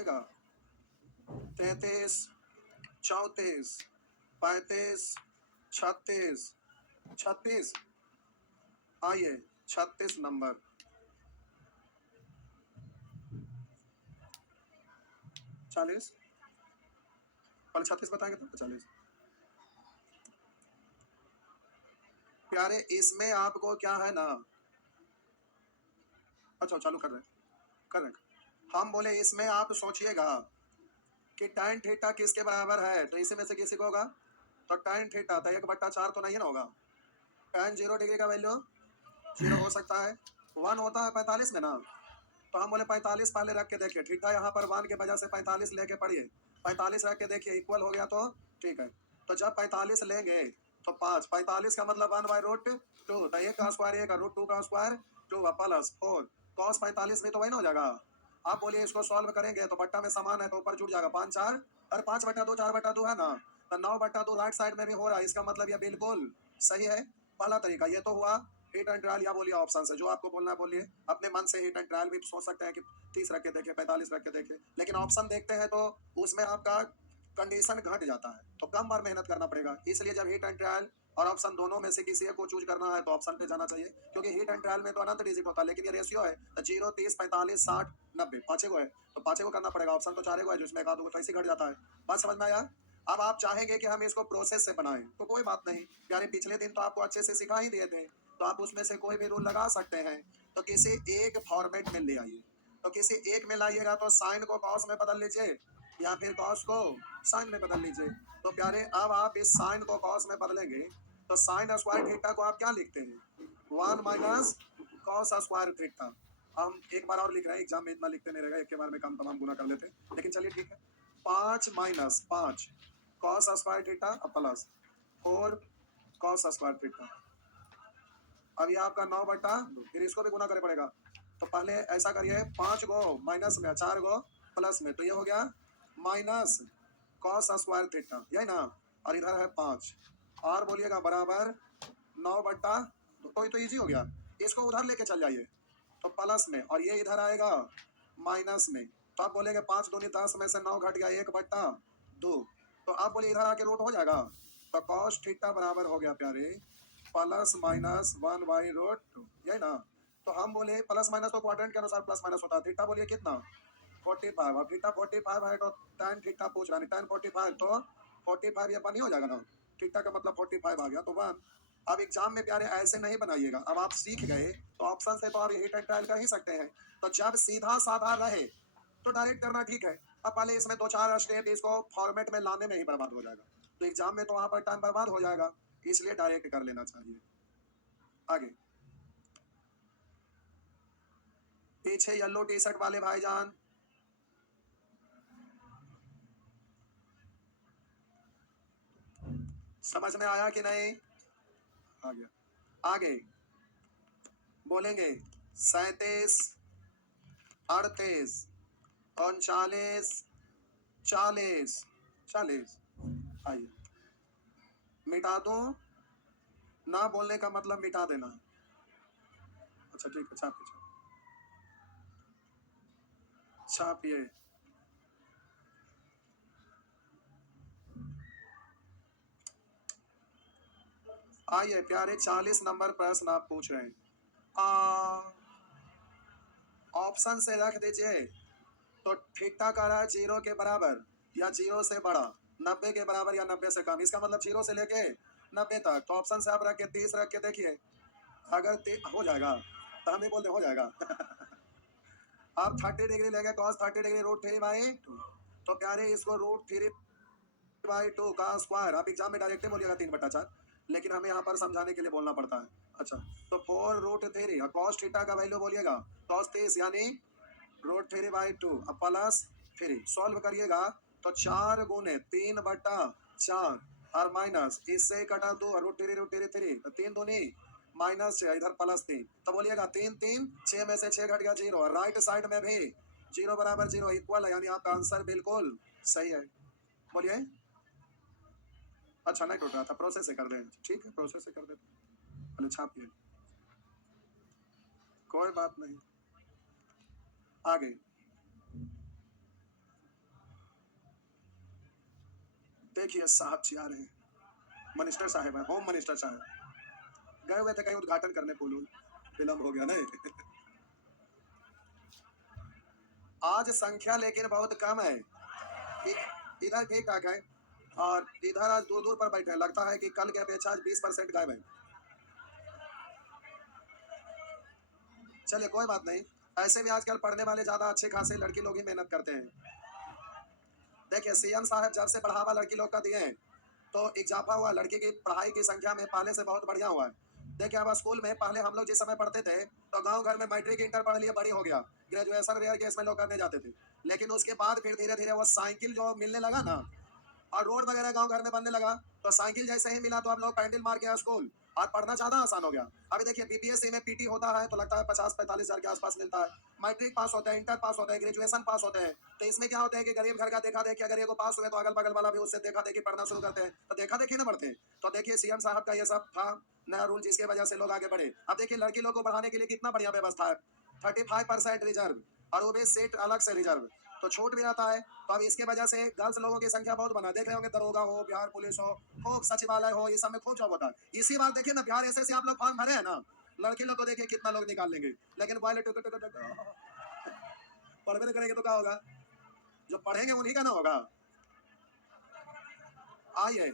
बोलिएगा 33, 34, 35, 36, 36। आइए 36 नंबर। चालीस, पहले 36 बताएंगे तो 40। प्यारे इसमें आपको क्या है ना, अच्छा चालू कर रहे हम बोले इसमें आप सोचिएगा कि tan थीटा किसके बराबर है, तो इसी में से किसी को होगा तो tan थीटा तो 1/4 तो नहीं ना होगा। tan 0 डिग्री का वैल्यू 0 हो सकता है, 1 होता है 45 में ना, तो हम बोले 45 पहले रख के देखिए, थीटा यहाँ पर 1 के वजह से 45 लेके पढ़िए, 45 रख के देखिए इक्वल हो गया तो ठीक है। तो जब 45 लेंगे तो 5, 45 का मतलब 1/√2, तो 1 का स्क्वायर 1 का √2 का स्क्वायर 2 प्लस 4 cos 45 में तो वही ना हो जाएगा। आप बोलिए इसको सॉल्व करेंगे तो बट्टा में समान है तो ऊपर जुड़ जाएगा 5 4 और 5/2 4/2 है ना, तो 9/2 राइट साइड में भी हो रहा है, इसका मतलब ये बिल्कुल सही है। पहला तरीका ये तो हुआ हिट एंड ट्रायल, या बोलिए ऑप्शन से जो आपको बोलना है बोलिए, अपने मन से हिट एंड ट्रायल भी सोच सकते हैं कि 30 रख के देखे 45 रख के देखे, लेकिन ऑप्शन देखते हैं तो उसमें आपका कंडीशन घट जाता है तो कम बार मेहनत करना पड़ेगा। इसलिए जब हिट एंड ट्रायल और ऑप्शन दोनों में से किसी एक को चूज करना है तो ऑप्शन पे जाना चाहिए, क्योंकि हिट एंड ट्रायल में तो अनंत डिजिट होता है, लेकिन ये रेशियो है तो 0 30 45 60 90 पांचे को है, तो पांचे को करना पड़ेगा। ऑप्शन तो चारे को है जिसमें एक आध को ऐसे घट जाता है। बात समझ में आया? अब आप चाहेंगे कि हम इसको प्रोसेस से बनाएं तो कोई बात नहीं यार, पिछले दिन तो आपको अच्छे से सिखा ही दिए थे, तो आप उसमें से कोई भी रूल लगा सकते हैं। तो किसी एक फॉर्मेट में ले आइए, तो किसी एक में लाइएगा तो साइन को कॉस में बदल लीजिए या फिर कॉस को साइन में बदल लीजिए। तो प्यारे अब आप इस साइन को कॉस में बदलेंगे तो साइन स्क्वायर थीटा को आप क्या लिखते हैं, 1 माइनस कॉस स्क्वायर थीटा। हम एक बार और लिख रहे हैं, एग्जाम में इतना लिखते नहीं रहेगा, एक के बार में कम तमाम गुना कर लेते हैं, लेकिन चलिए ठीक है। 5 minus 5 cos square theta plus 4 cos square theta. अब ये आपका 9/2, फिर इसको भी गुना करे पड़ेगा, तो पहले ऐसा करिए 5 गो माइनस में 4 गो प्लस में, तो ये हो गया माइनस कॉस स्क्वायर थीटा, यही ना, और इधर है 5 और बोलिएगा बराबर 9/2, तो इजी हो गया। इसको उधर लेके चल जाइए तो प्लस में, और ये इधर आएगा माइनस में, तो आप बोलेंगे 5 दूनी 10 में से 9 घट गया 1/2, तो आप बोलिए इधर आके रूट हो जाएगा, तो कॉस थीटा बराबर हो गया प्यारे प्लस माइनस 1/√2, यही ना। तो हम बोले प्लस माइनस तो क्वाड्रेंट के अनुसार प्लस माइनस होता है। थीटा बोलिए कितना 45, अब थीटा 45 है तो tan थीटा पूछ रहा है, tan 45 तो 45 ये बनी हो जाएगा ना, थीटा का मतलब 45 आ गया तो 1। अब एग्जाम में प्यारे ऐसे नहीं बनाइएगा, अब आप सीख गए तो ऑप्शन से तो आप हिट एंड ट्रायल कर ही सकते हैं। तो जब सीधा साधा रहे तो डायरेक्ट करना ठीक है, अब पहले इसमें 2 4 स्टेप इसको फॉर्मेट में लाने में ही बर्बाद हो जाएगा, तो एग्जाम में तो वहां पर टाइम बर्बाद हो जाएगा, इसलिए डायरेक्ट कर लेना चाहिए। आगे पीछे येलो टी शर्ट वाले भाईजान, समझ में आया कि नहीं? आ गया। आगे बोलेंगे 37 38 39 40 40। आइए मिटा दूं, ना बोलने का मतलब मिटा देना। अच्छा ठीक है, छापिए छापिए। आइए प्यारे 40 नंबर प्रश्न आप पूछ रहे हैं, ऑप्शन से रख दीजिए। तो थीटा का रहा 0 के बराबर या 0 से बड़ा, 90 के बराबर या 90 से कम, इसका मतलब 0 से लेके 90 तक। तो ऑप्शन से आप रख के 30 रख के देखिए, अगर हो जाएगा तो हम भी बोलते हो जाएगा। आप 30 डिग्री लेंगे cos 30 डिग्री √3/2, तो प्यारे इसको √3/2 का स्क्वायर, आप एग्जाम में डायरेक्ट बोलिएगा 3/4, लेकिन हमें यहाँ पर समझाने के लिए बोलना पड़ता है। अच्छा तो 4√3 और cos थीटा का वैल्यू बोलिएगा cos 30 यानी √3/2 अब प्लस 3, सॉल्व करिएगा तो 4 गुने 3/4 और माइनस इससे कटा 2 √3 तो 3 दूनी माइनस 6, इधर प्लस 3, तो बोलिएगा 3 3 6 में से 6 घट गया 0, और राइट साइड में भी 0 बराबर 0 इक्वल है, यानी आपका आंसर बिल्कुल सही है। बोलिए अच्छा नहीं टूट रहा था, प्रोसेस से कर दें, ठीक है प्रोसेस से कर देते, पहले छापिए, कोई बात नहीं। आगे देखिए साहब जी आ रहे हैं, मिनिस्टर साहब है, होम मिनिस्टर साहब गए हुए थे कहीं उद्घाटन करने, पुल विलम्ब हो गया नहीं। आज संख्या लेकिन बहुत कम है, इधर ठीक ठाक है और इधर आज दूर दूर पर बैठे हैं। लगता है कि कल के अपेक्षा आज 20% गायब है। चलिए कोई बात नहीं, ऐसे भी आजकल पढ़ने वाले ज्यादा अच्छे खासे लड़की लोग ही मेहनत करते हैं। देखिए सीएम साहब जब से बढ़ावा लड़की लोग का दिए हैं तो इजाफा हुआ, लड़की की पढ़ाई की संख्या में पहले से बहुत बढ़िया हुआ है। देखिए अब स्कूल में पहले हम लोग जिस समय पढ़ते थे तो गांव घर में मैट्रिक इंटर पढ़ लिए बड़ी हो गया, ग्रेजुएशन रेयर केस में लोग करने जाते थे। लेकिन उसके बाद फिर धीरे धीरे वो साइकिल जो मिलने लगा ना और रोड वगैरह गांव घर में बनने लगा, तो साइकिल जैसे ही मिला तो हम लोग पैंडल मार के स्कूल और पढ़ना ज्यादा आसान हो गया। अभी देखिए बीपीएससी में पीटी होता है तो लगता है 50-45 हजार के आसपास मिलता है। मैट्रिक पास होते हैं, इंटर पास होते हैं, ग्रेजुएशन पास होते हैं। तो इसमें क्या होता है कि गरीब घर का देखा देखी, अगर ये को पास हुए तो अगल बगल वाला भी उससे देखा देखी पढ़ना शुरू करते हैं, तो देखा देखी ना बढ़ते हैं। तो देखिए सीएम साहब का ये सब था नया रूल जिसकी वजह से लोग आगे बढ़े। अब देखिए लड़की लोग को बढ़ाने के लिए कितना बढ़िया व्यवस्था है, 35% रिजर्व और वो भी सीट अलग से रिजर्व, तो छूट भी रहता है। तो अब इसके वजह से गर्ल्स लोगों की संख्या बहुत बना, देख रहे होंगे दरोगा हो, बिहार पुलिस हो, खूब सचिवालय हो, ये सब में खूब जॉब होता है। इसी बार देखिए ना बिहार एसएससी आप लोग फॉर्म भरे हैं ना, लड़के लोग को देखिए कितना लोग निकाल लेंगे। लेकिन पहले टुक टुक टुक पढ़वे नहीं करेंगे तो क्या होगा, जो पढ़ेंगे उन्हीं का ना होगा। आइए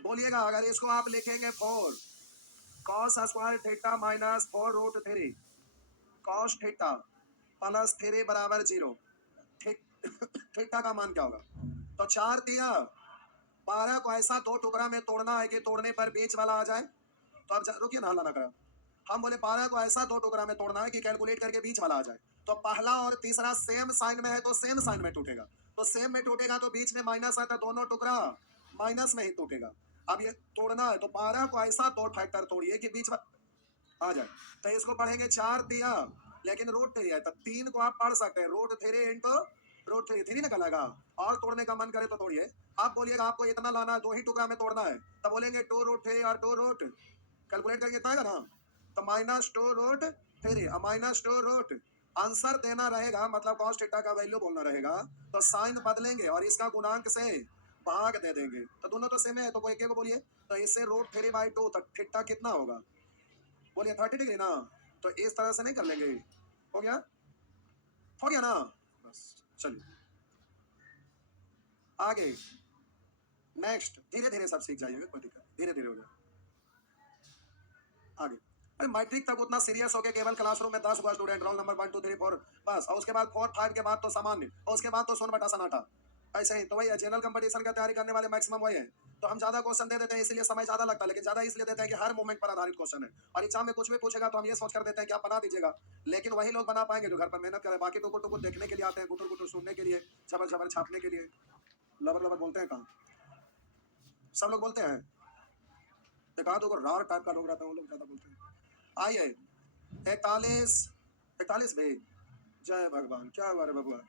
बोलिएगा, अगर इसको आप लिखेंगे 4 cos square theta minus 4 root 3 cos theta plus 3 बराबर 0, थीटा का मान क्या होगा? तो 4 दिया 12 को ऐसा दो टुकड़ा में तोड़ना है कि तोड़ने पर बीच वाला आ जाए। तो अब रुकिए ना, हल्ला ना करा। हम बोले 12 को ऐसा दो टुकड़ा में तोड़ना है कि कैलकुलेट करके बीच वाला आ जाए। तो पहला और तीसरा सेम साइन में है तो सेम साइन में टूटेगा, तो सेम में टूटेगा तो बीच में माइनस है तो दोनों टुकड़ा माइनस में ही टूटेगा। अब ये तोड़ना है तो 12 को ऐसा दो फैक्टर तोड़िए कि बीच में आ जाए। तो इसको पढ़ेंगे 4 दिया लेकिन रूट 3 है तो 3 को आप पढ़ सकते हैं रूट 3 इंटू रूट 3 निकल आएगा। और तोड़ने का मन करे तो तोड़िए। आप बोलिएगा आपको इतना लाना है, 2 ही टुकड़ा में तोड़ना है, तो बोलेंगे 2 रूट 3 और 2 रूट कैलकुलेट करेंगे इतना आएगा ना, तो माइनस 2 रूट 3 और माइनस 2 रूट आंसर देना रहेगा, मतलब cos थीटा का वैल्यू बोलना रहेगा। तो साइन बदलेंगे और इसका गुणांक से भाग दे देंगे, तो दोनों तो सेम है तो कोई एक को बोलिए। तो इससे रूट 3/2 तो थीटा कितना होगा, बोलिए 30 डिग्री ना। तो इस तरह से नहीं कर लेंगे, हो गया हो गया ना, बस चलिए आगे नेक्स्ट। धीरे धीरे सब सीख जाइएगा, कोई दिक्कत धीरे धीरे हो जाए आगे। अरे मैट्रिक तक उतना सीरियस हो गया, केवल क्लासरूम में 10 हुआ स्टूडेंट, रोल नंबर 1 2 3 4 बस, और उसके बाद 4 5 के बाद तो सामान्य, और उसके बाद तो सोन बटा सनाटा। ऐसे ही तो वही है, जनरल कंपटीशन का तैयारी करने वाले मैक्सिमम वही है। तो हम ज्यादा क्वेश्चन दे देते हैं इसलिए समय ज्यादा लगता है, लेकिन ज्यादा इसलिए देते हैं कि हर मूवमेंट पर आधारित क्वेश्चन है। और एग्जाम में कुछ भी पूछेगा तो हम ये सोच कर देते हैं कि आप बना दीजिएगा, लेकिन वही लोग बना पाएंगे जो घर पर मेहनत करें। बाकी टुकुर टुकुर देखने के लिए आते हैं, गुटुर गुटुर सुनने के लिए, झबर झबर छापने के लिए। लबर लबर बोलते हैं कहाँ, सब लोग बोलते हैं, एक आध को रार टाइप का लोग रहता है वो लोग ज्यादा बोलते हैं। आइए 41 भी, जय भगवान, क्या हुआ रे भगवान,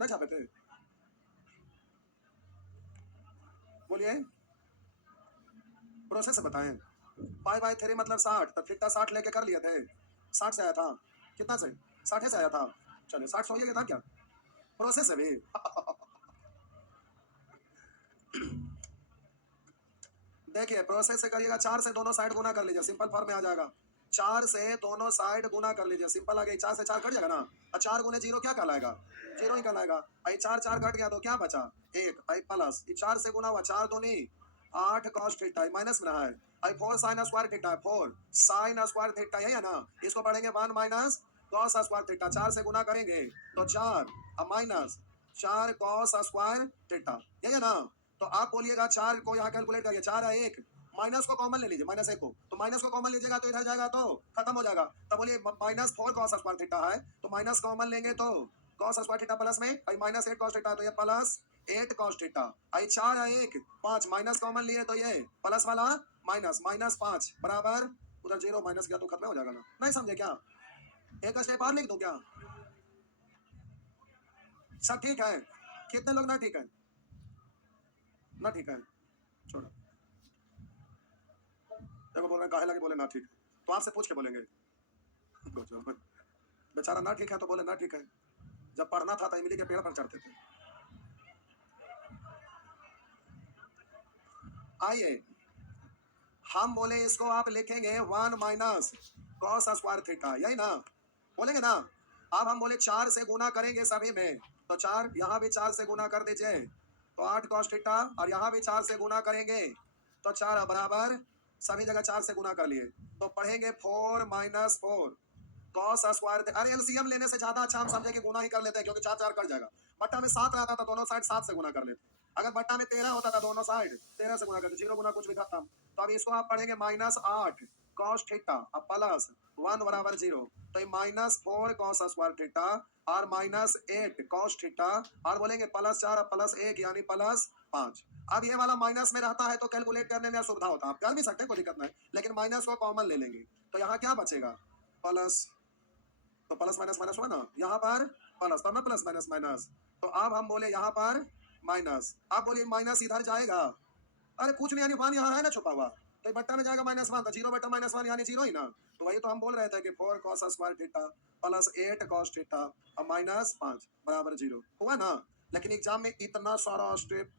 नहीं छापे थे, बोलिए प्रोसेस बताएं। पाई/3 मतलब 60, तो थीटा 60 लेके कर लिए थे, 60 से आया था, कितना से 60 से आया था, चलिए 60 से हो गया था क्या, प्रोसेस है भी। देखिए प्रोसेस से करिएगा, 4 से दोनों साइड गुना कर लीजिए, सिंपल फॉर्म में आ जाएगा। 4 से दोनों साइड गुना कर लीजिए, सिंपल आ गई, 4 से 4 कट जाएगा ना, और 4 गुने 0 क्या कहलाएगा, 0 ही कहलाएगा। आई 4 4 कट गया तो क्या बचा 1, आई प्लस 4 से गुना हुआ 4 दूनी 8 cos थीटा, माइनस में है, आई 4 sin square theta, 4 sin square theta, यही है ना। इसको पढ़ेंगे 1 माइनस cos स्क्वायर थीटा, 4 से गुना करेंगे तो 4 माइनस 4 cos स्क्वायर थीटा, यही है ना। तो आप बोलिएगा 4 को यहाँ कैलकुलेट करिए, 4 है 1, माइनस को कॉमन ले लीजिए, -1 को, तो माइनस को कॉमन लीजिएगा तो इधर जाएगा तो खत्म हो जाएगा। तो बोलिए -4 cos स्क्वायर थीटा है तो माइनस कॉमन लेंगे तो cos स्क्वायर थीटा प्लस में आई -8 cos थीटा, तो ये +8 cos थीटा, आई 4 है 1 5 माइनस कॉमन लिए तो ये प्लस वाला -5 बराबर उधर 0 माइनस गया तो खत्म हो जाएगा ना। नहीं समझे क्या, एक स्टेप और लिख दो क्या, सब ठीक है, कितने लोग ना ठीक है, ना ठीक है, छोड़ो। देखो बोल रहे काहे लगे, बोले ना ठीक है तो आपसे पूछ के बोलेंगे। बेचारा ना ठीक है तो बोले ना ठीक है, जब पढ़ना था तो इमली के पेड़ पर चढ़ते थे। आइए हम बोले इसको आप लिखेंगे 1 माइनस कॉस स्क्वायर थीटा, यही ना बोलेंगे ना। अब हम बोले 4 से गुना करेंगे सभी में, तो 4 यहाँ भी 4 से गुना कर दीजिए, तो 8 कॉस थीटा, और यहाँ भी 4 से गुना करेंगे तो 4 बराबर सभी जगह 4 से गुना कर लिए, तो पढ़ेंगे 4 माइनस 4 कॉस स्क्वायर। अरे एलसीएम लेने से ज्यादा अच्छा हम समझे कि गुना ही कर लेते हैं, क्योंकि 4 4 कट जाएगा। बट्टा में 7 रहता था, दोनों साइड 7 से गुना कर लेते। अगर बट्टा में 13 होता था, दोनों साइड 13 से गुना करते, 0 गुना कुछ भी खत्म। तो अब इसको आप पढ़ेंगे माइनस 8 कॉस थीटा अब प्लस 1 बराबर 0, तो माइनस 4 कॉस स्क्वायर थीटा और माइनस 8 कॉस थीटा, और बोलेंगे प्लस 4 प्लस 1 यानी प्लस 5। अब ये वाला माइनस में रहता है तो कैलकुलेट करने में असुविधा होता है, आप कर भी सकते हैं, कोई दिक्कत नहीं, लेकिन माइनस को कॉमन ले लेंगे, तो यहाँ क्या बचेगा प्लस, तो प्लस माइनस माइनस हुआ ना, यहाँ पर प्लस, तब ना प्लस माइनस माइनस, तो अब हम बोले यहाँ पर माइनस। आप बोलिए माइनस इधर जाएगा, अरे कुछ नहीं, यानी 1 यहाँ है ना छुपा हुआ, तो बट्टा में जाएगा -1, तो 0 बट्टा -1 यानी 0 ही ना। तो वही तो हम बोल रहे थे कि 4 cos square theta plus 8 cos theta और माइनस 5 बराबर 0 हुआ ना। लेकिन एग्जाम में इतना सारा स्टेप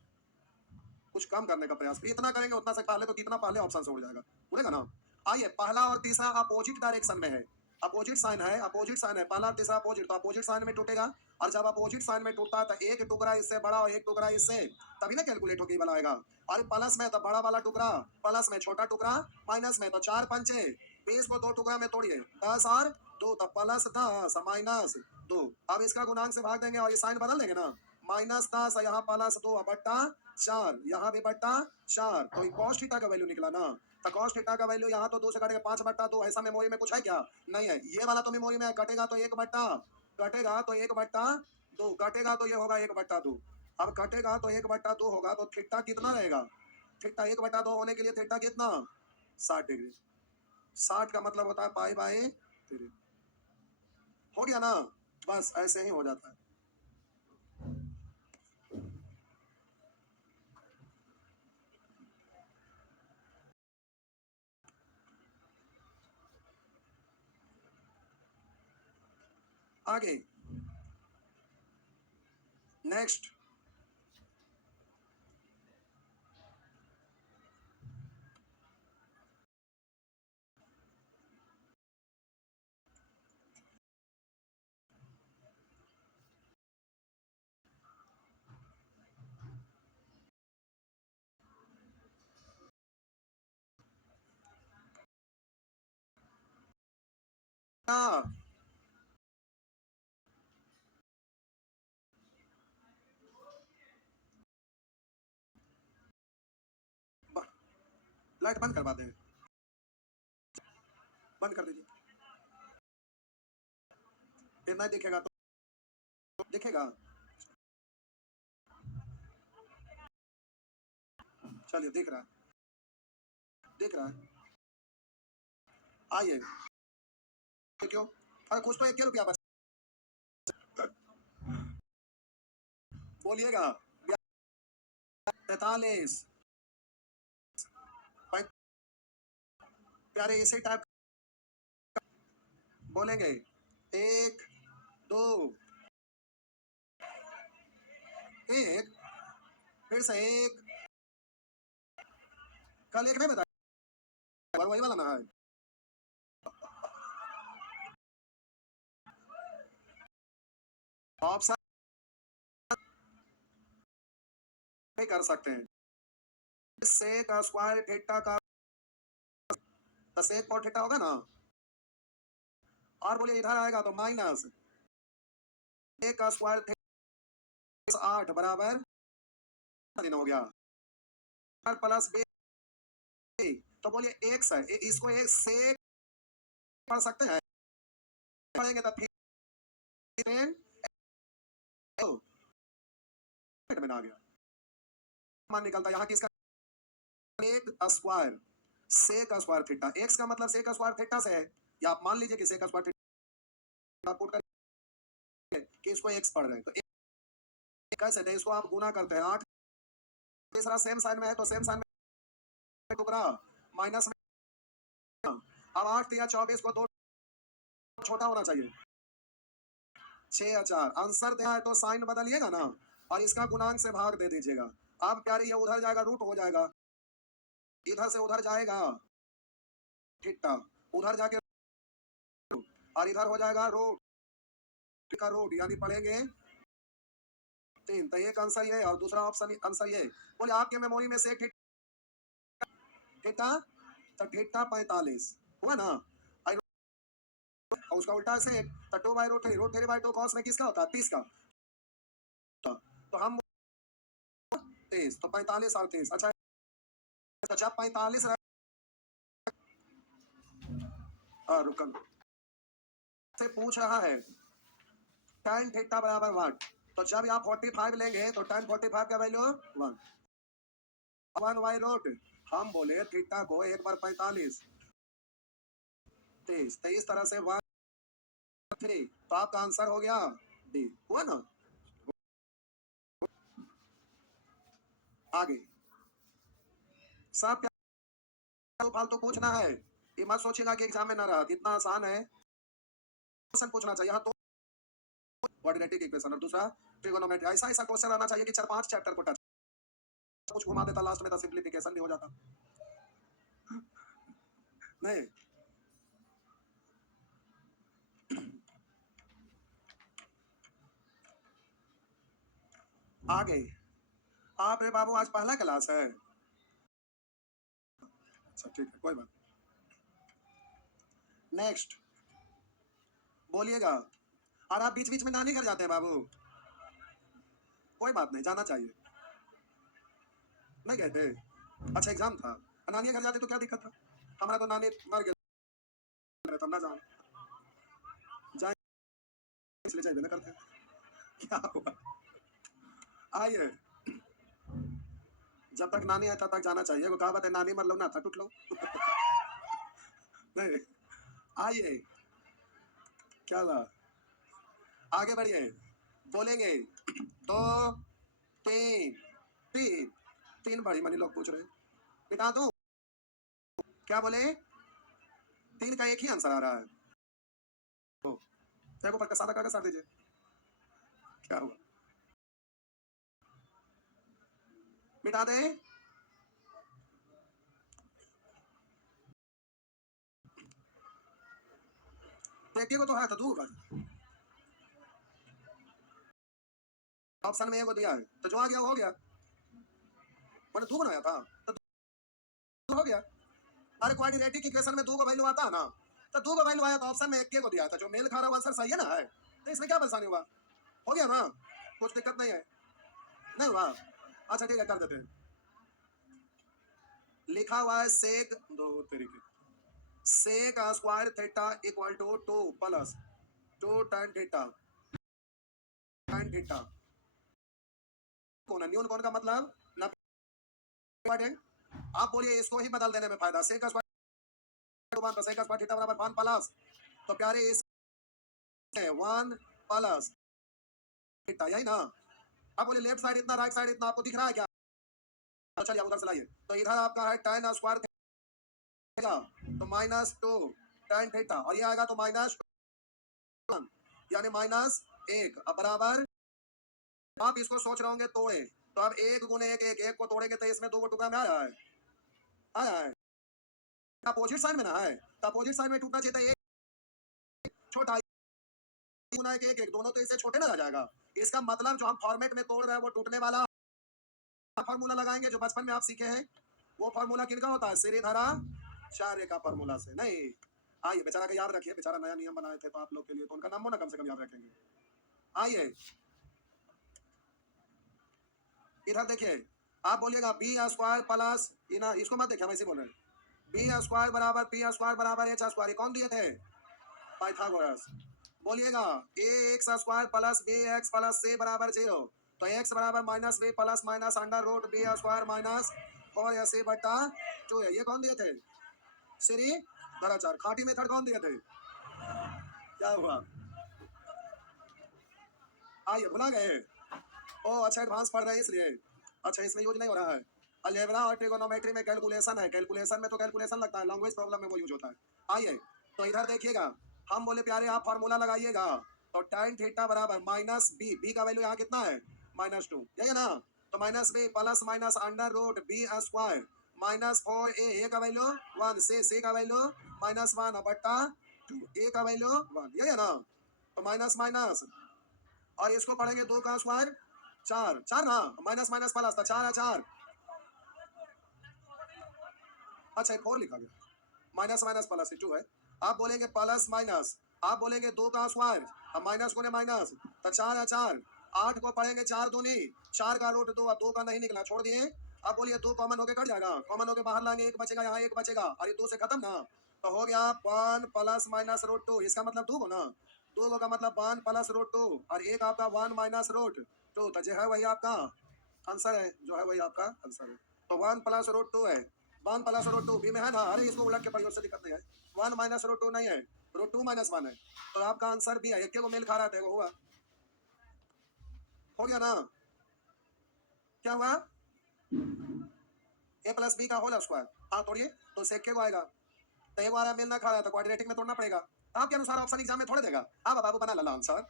कुछ कम करने का प्रयास, इतना करेंगे उतना से पहले, तो कितना पहले ऑप्शन से उड़ जाएगा, उड़ेगा ना। आइए पहला और तीसरा अपोजिट डायरेक्शन में है, अपोजिट साइन है, अपोजिट साइन है, पहला तीसरा अपोजिट, तो अपोजिट साइन में टूटेगा, और जब अपोजिट साइन में टूटता है तो एक टुकड़ा इससे बड़ा और एक टुकड़ा इससे, तभी ना कैलकुलेट होकर बनाएगा। और प्लस में तो बड़ा वाला टुकड़ा, प्लस में छोटा टुकड़ा, माइनस में तो 4 पंचे 20 को 2 टुकड़ा में तोड़िए 10 और 2, तो प्लस 10 माइनस 2। अब इसका गुणांक से भाग देंगे और ये साइन बदल देंगे ना, -10 यहाँ प्लस 2 बट्टा 4, यहाँ भी बट्टा 4, तो कॉस थीटा का वैल्यू निकला ना। तो कॉस थीटा का वैल्यू यहाँ तो 2 से कटेगा 5 बट्टा 2, ऐसा मेमोरी में कुछ है क्या, नहीं है। ये वाला तो मेमोरी में है, कटेगा तो 1 बट्टा, कटेगा तो 1 बट्टा 2, कटेगा तो ये होगा 1 बट्टा 2। अब कटेगा तो 1 बट्टा 2 होगा, तो थीटा कितना रहेगा, थीटा 1 बट्टा 2 होने के लिए थीटा कितना 60 डिग्री, 60 का मतलब होता है पाई बाई 3, हो गया ना। बस ऐसे ही हो जाता है। आगे नेक्स्ट, लाइट बंद करवा दें, बंद कर दीजिए, फिर नहीं दिखेगा तो दिखेगा। चलिए दिख रहा है, दिख रहा है। आइए क्यों, अरे कुछ तो 1 रुपया बच, बोलिएगा 43 प्यारे इसी टाइप बोलेंगे 1 2 1, फिर से 1, कल 1 नहीं बताया, वही वाला ना है। ऑप्शन नहीं कर सकते हैं, सेक स्क्वायर थीटा का सेक और थीटा होगा ना, और बोलिए इधर आएगा तो माइनस एक स्क्वायर थीटा 8 बराबर दिन हो गया, प्लस बी, तो बोलिए एक्स है, इसको एक सेक पढ़ सकते हैं, पढ़ेंगे तो में आ गया मान निकलता, यहाँ किसका एक square sec square theta, x का मतलब सेक स्क्वायर थीटा से है, या आप मान लीजिए कि सेक स्क्वायर थीटा पुट कर कि इसको एक्स पढ़ रहे हैं, तो कैसे थे, इसको आप गुना करते हैं 8, तीसरा सेम साइन में है तो सेम साइन में टुकड़ा माइनस में, अब 8 या 24 को 2 छोटा होना चाहिए, 6 या 4 आंसर देना है तो साइन बदलिएगा ना और इसका गुणांक से भाग दे दीजिएगा। अब प्यारे ये उधर जाएगा रूट हो जाएगा, इधर से उधर जाएगा थीटा, उधर जाके और इधर हो जाएगा रूट का रूट, यानी पढ़ेंगे 3। तो एक आंसर ये और दूसरा ऑप्शन आंसर ये। बोले आपके मेमोरी में से थीटा तो थीटा 45 हुआ ना, और उसका उल्टा से तो 2/√3 √3/2 कॉस में किसका होता है 30 का, तो हम 30 तो 45 और 30। अच्छा जब 45 रुकन से पूछ रहा है tan थीटा बराबर 1, तो जब आप 45 लेंगे तो tan 45 का वैल्यू 1/√, हम बोले थीटा को 1 बार 45 30, तो इस तरह से 1/3, तो आपका आंसर हो गया डी, हुआ ना। आगे सब क्या फालतू पूछना है, ये मत सोचिएगा कि एग्जाम में ना रहा, इतना आसान है। क्वेश्चन पूछना चाहिए यहाँ तो क्वाड्रेटिक इक्वेशन और दूसरा ट्रिगोनोमेट्री, ऐसा ऐसा क्वेश्चन आना चाहिए कि 4-5 चैप्टर को टच कुछ घुमा देता, लास्ट में तो सिंप्लीफिकेशन भी हो जाता। नहीं आगे आप रे बाबू आज पहला क्लास है, अच्छा ठीक है कोई बात। नेक्स्ट बोलिएगा, और आप बीच बीच में नानी घर जाते हैं बाबू, कोई बात नहीं जाना चाहिए, नहीं गए थे, अच्छा एग्जाम था, नानी घर जाते तो क्या दिक्कत था, हमारा तो नानी मर गए तब ना जाओ जाए, इसलिए चाहिए ना करते क्या हुआ। आइए जब तक नानी है तब तक जाना चाहिए, वो कहावत है नानी मर लो ना था टूट लो नहीं आइए क्या ला आगे बढ़िए, बोलेंगे तो 3 3 3 बड़ी मनी लोग पूछ रहे बिता दो, क्या बोले 3 का एक ही आंसर आ रहा है, तो देखो पर सादा कागज साथ दीजिए, क्या हुआ मिटा दे, देखिए को तो है तो दूर ऑप्शन में एक दिया है तो जो आ गया वो हो गया, मैंने 2 बनाया था तो 2 हो गया। अरे क्वाड्रेटिक इक्वेशन में 2 का वैल्यू आता है ना, तो 2 का वैल्यू आया तो ऑप्शन में एक को दिया था, जो मेल खा रहा आंसर सही है ना है, तो इसमें क्या परेशानी हुआ, हो गया ना, कुछ दिक्कत नहीं है, नहीं हुआ। अच्छा ठीक है कर देते हैं, लिखा हुआ है सेक 2 तरीके sec square theta equal to 2 plus 2 tan theta कौन है न्यून कौन का मतलब ना, आप बोलिए इसको ही बदल देने में फायदा, सेक स्क्वायर थीटा बराबर 1 प्लस, तो प्यारे इस 1 प्लस थीटा, यही ना। अब बोलिए लेफ्ट साइड इतना राइट साइड इतना आपको दिख रहा है क्या, तो चलिए उधर से लाइए, तो इधर आपका है tan स्क्वायर थीटा तो -2 tan थीटा और ये आएगा तो -1 यानी -1, अब बराबर आप इसको सोच रहे होंगे तोड़े, तो अब 1 गुने 1 1 1 को तोड़ेंगे तो इसमें 2 टुकड़ा में आया है, आया है अपोजिट साइड में ना है, तो अपोजिट साइड में टूटना चाहिए, एक छोटा गुना 1 1 1 दोनों तो इससे छोटे ना रह जाएगा, इसका मतलब जो हम फॉर्मेट में तोड़ रहे हैं वो टूटने वाला फार्मूला लगाएंगे जो बचपन में आप सीखे हैं, वो फार्मूला किनका होता है श्रीधरा चार्य का फार्मूला से। नहीं आइए बेचारा का याद रखिए, बेचारा नया नियम बनाए थे तो आप लोग के लिए, तो उनका नाम हो ना कम से कम याद रखेंगे। आइए इधर देखिए, आप बोलिएगा बी स्क्वायर प्लस इसको मत देखिए, हम ऐसे बोल रहे हैं बी स्क्वायर बराबर पी स्क्वायर बराबर एच स्क्वायर, कौन दिए थे पाइथागोरस। बोलिएगा A X square plus B X plus C बराबर 0, तो एक्स बराबर minus B plus minus under root B square minus 4ac/2 है, ये कौन दिए थे श्री धराचार्य। खाटी मेथड कौन दिए थे, क्या हुआ आइए भुला गए, ओ अच्छा एडवांस पढ़ रहे हैं इसलिए, अच्छा इसमें यूज नहीं हो रहा है, अलजेब्रा और ट्रिगोनोमेट्री में कैलकुलेशन है, कैलकुलेशन में तो कैलकुलेशन लगता है, लैंग्वेज प्रॉब्लम में वो यूज होता है। आइए तो इधर देखिएगा, हम बोले प्यारे आप फार्मूला लगाइएगा, तो tan थीटा बराबर माइनस बी, बी का वैल्यू यहाँ कितना है -2, यही है ना। तो minus B plus minus under root B square minus 4a, A का वैल्यू 1, सी का वैल्यू -1 बट्टा 2, ए का वैल्यू 1, यही है ना। तो माइनस माइनस और इसको पढ़ेंगे 2 का स्क्वायर 4, 4 ना, माइनस माइनस प्लस था 4 है 4, अच्छा 4 लिखा गया, माइनस माइनस प्लस 2 है। आप बोलेंगे प्लस माइनस, आप बोलेंगे 2 का स्क्वायर, अब माइनस गुने माइनस तो 4 है 4, 8 को पढ़ेंगे 4 दूनी 4 का रूट 2, 2 का नहीं निकला छोड़ दिए। अब बोलिए 2 कॉमन होके कट जाएगा, कॉमन होके बाहर लाएंगे 1 बचेगा, यहाँ 1 बचेगा और ये 2 से खत्म ना। तो हो गया 1 प्लस माइनस रूट 2, इसका मतलब 2 को ना, 2 का मतलब 1 प्लस रूट 2 और एक आपका 1 माइनस रूट 2, तो जो है वही आपका आंसर है, जो है वही आपका आंसर है। तो 1 प्लस रूट 2 है, 1 प्लस रूट 2 बी में है ना, अरे इसको उलट के पढ़िए उससे दिक्कत नहीं है। 1 माइनस रूट 2 नहीं है, रूट 2 माइनस 1 है, तो आपका आंसर बी है। एक को मेल खा रहा था, वो हुआ, हो गया ना, क्या हुआ ए प्लस बी का होल स्क्वायर, हाँ तोड़िए तो सेक को आएगा, तो एक बार मेल ना खा रहा था, क्वाड्रेटिक में तोड़ना पड़ेगा। आपके अनुसार ऑप्शन एग्जाम में थोड़े देगा, आप बाबू बना ला आंसर,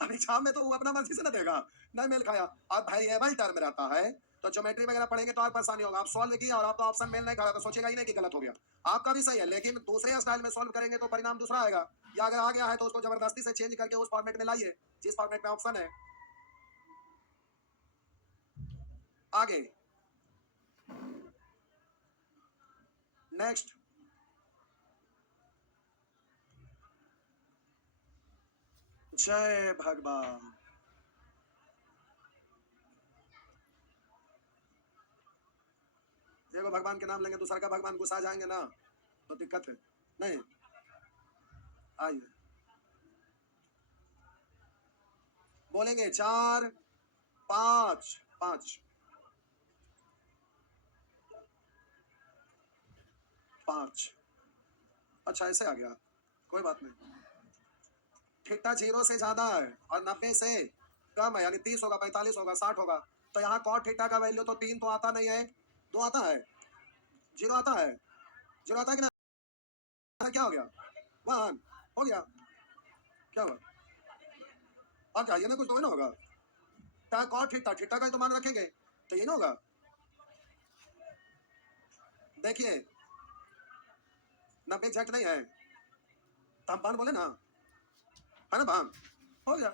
अब एग्जाम में तो वो अपना मर्जी से ना देगा, नहीं मेल खाया। अब वेरिएबल टर्म रहता है तो ज्योमेट्री वगैरह पढ़ेंगे तो और परेशानी होगा। आप सॉल्व किया और आपका ऑप्शन मेल नहीं खा रहा तो सोचेगा ही नहीं कि गलत हो गया, आपका भी सही है, लेकिन दूसरे स्टाइल में सॉल्व करेंगे तो परिणाम दूसरा आएगा। या अगर आ गया है तो उसको जबरदस्ती से चेंज करके उस फॉर्मेट में लाइए जिस फॉर्मेट में ऑप्शन है। आगे नेक्स्ट, जय भगवान। देखो भगवान के नाम लेंगे दूसरा का भगवान गुस्सा जाएंगे ना तो दिक्कत है, नहीं आइए बोलेंगे 4 5 5 5, अच्छा ऐसे आ गया, कोई बात नहीं। थीटा 0 से ज्यादा है और 90 से कम है, यानी 30 होगा 45 होगा 60 होगा, तो यहाँ कॉट थीटा का वैल्यू तो 3 तो आता नहीं है, 2 आता है, 0 आता है, 0 आता है कि ना, क्या हो गया 1 हो गया, क्या हुआ और क्या, ये ना कुछ तो ना होगा, क्या कॉट थीटा, थीटा का तो मान रखेंगे तो ये ना होगा। देखिए 90 एग्जैक्ट नहीं है तो हम पान बोले ना, है ना पान, हो गया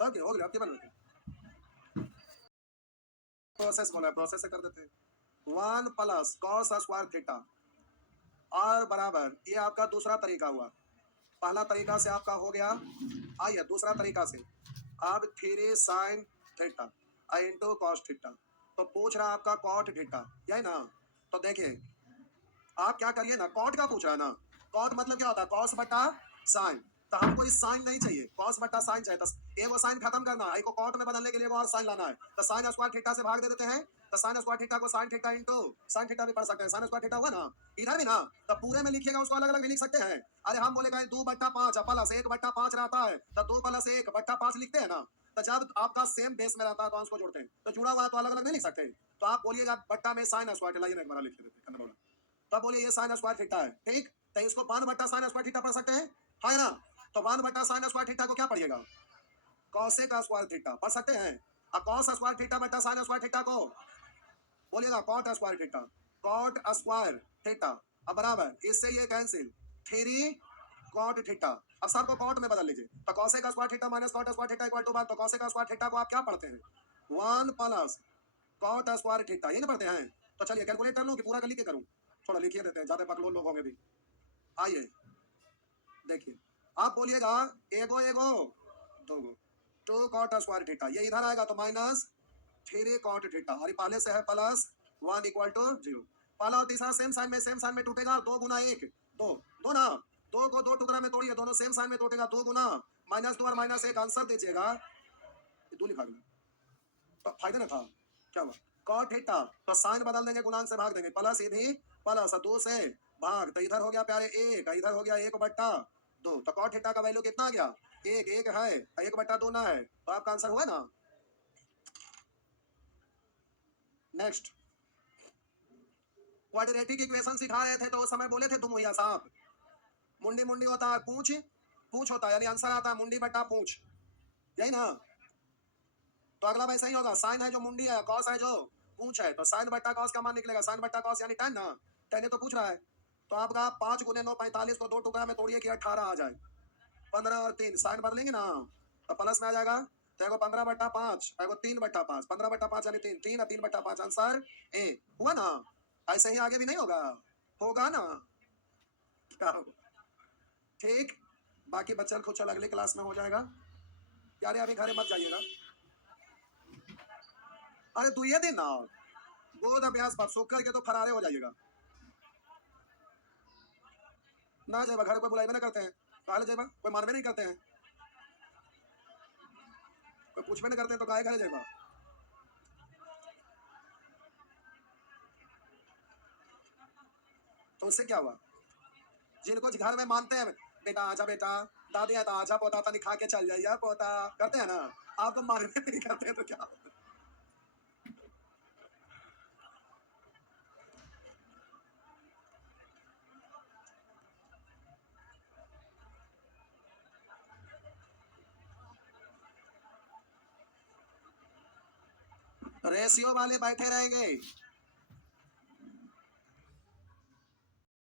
ओके, हो गया आपके बन रखे, प्रोसेस बोला, प्रोसेस से कर देते हैं। 1 प्लस कॉस स्क्वायर थीटा और बराबर, ये आपका दूसरा तरीका हुआ। पहला तरीका से आपका हो गया, आइए दूसरा तरीका से, अब 3 sine theta into cos theta, तो पूछ रहा आपका कॉट थीटा, यही ना। तो देखिए आप क्या करिए ना, कॉट का पूछ रहा है ना, कॉट मतलब क्या होता है कॉस बटा साइन, तो हमको इस साइन नहीं चाहिए, कॉस बटा साइन चाहिए, तो एक वो साइन खत्म करना है, एक को कॉट में बदलने के लिए वो और साइन लाना है, तो साइन स्क्वायर थीटा से भाग दे देते हैं, तो साइन स्क्वायर थीटा को sine theta into sine theta भी पढ़ सकते हैं, साइन स्क्वायर थीटा हुआ ना, इधर भी ना, तो पूरे में लिखिएगा उसको अलग अलग भी लिख सकते हैं। अरे हम बोले 2/5 प्लस 1/5 रहता है तो 2 प्लस 1/5 लिखते हैं ना, तो जब आपका सेम बेस में रहता है तो अंश को जोड़ते हैं, तो जुड़ा हुआ तो अलग अलग नहीं लिख सकते, तो आप बोलिएगा बट्टा में साइन स्क्वायर लाइए, एक बार लिख देते हैं, तब बोलिए ये साइन स्क्वायर थीटा है, ठीक, तो इसको 1 बट्टा साइन स्क्वायर थीटा पढ़ सकते हैं, है ना। तो 1 बट्टा साइन स्क्वायर थीटा को क्या पढ़िएगा, कॉसेक स्क्वायर थीटा पढ़ सकते हैं, अब कॉस स्क्वायर थीटा बट्टा साइन स्क्वायर थीटा को बोलिएगा cot square theta, cot square theta, अब बराबर इससे ये कैंसिल 3 कॉट थीटा, अब सबको कॉट में बदल लीजिए, तो cosec square theta minus cot square theta equal to 1, तो कॉसेक स्क्वायर थीटा को आप क्या पढ़ते हैं 1 प्लस कॉट स्क्वायर थीटा, ये नहीं पढ़ते हैं। तो चलिए कैलकुलेट कर लूं कि पूरा कर लिख के करूं, थोड़ा लिखिए देते हैं, ज्यादा बकलोल लोग होंगे भी। आइए देखिए, आप बोलिएगा एगो एगो दो गो 2 कॉट स्क्वायर थीटा, ये इधर आएगा तो माइनस 3 कॉट थीटा, और पहले से है प्लस 1 इक्वल टू 0, पहला और तीसरा सेम साइन में टूटेगा, 2 गुना 1 2 2 ना, 2 को 2 टुकड़ा में तोड़िए, दोनों सेम साइन में टूटेगा, 2 गुना -2 और -1 आंसर दीजिएगा, 2 लिखा गया, तो फायदा ना था, क्या हुआ कॉट थीटा, तो साइन बदल देंगे, गुणांक से भाग देंगे, प्लस ये भी प्लस 2 से भाग, तो इधर हो गया प्यारे 1, इधर हो गया 1/2, तो कॉट थीटा का वैल्यू कितना आ गया 1 है, 1/2 ना है, तो आपका आंसर हुआ ना। नेक्स्ट, क्वाड्रेटिक इक्वेशन सिखा रहे थे तो उस समय बोले थे तुम भैया साहब, मुंडी मुंडी होता है पूछ पूछ होता है, यानी आंसर आता है मुंडी बट्टा पूछ, यही ना। तो अगला वैसा ही होगा, साइन है जो मुंडी है, कॉस है जो पूछ है, तो साइन बट्टा कॉस का मान निकलेगा, साइन बट्टा कॉस यानी tan ना, tan तो पूछ रहा है। तो आपका 5 गुने 9 45 को 2 टुकड़ा में तोड़िए कि 18 आ जाए, 15 और 3 साइन बदलेंगे ना, तो प्लस में आ जाएगा। तो एगो 15/5 एगो 3/5, 15/5 यानी 3, 3 और 3/5 आंसर ए हुआ ना। ऐसे ही आगे भी नहीं होगा, होगा ना, क्या होगा? ठीक, बाकी बच्चन कुछ अगले क्लास में हो जाएगा। यार अभी घरे मत जाइएगा, अरे तू ये दिन ना बोध अभ्यास पर सो करके तो फरारे हो जाइएगा ना। जाएगा घर कोई बुलाए ना करते हैं, कहा जाएगा कोई मानवे नहीं करते हैं, कोई पूछवे नहीं करते हैं, तो काहे घर जाएगा। तो उससे क्या हुआ, जिनको घर में मानते हैं बेटा आजा बेटा, दादी है तो आजा पोता था खा के चल जाइए पोता, करते हैं ना। आपको मानवे नहीं करते हैं तो क्या। रेशियो वाले बैठे रहेंगे,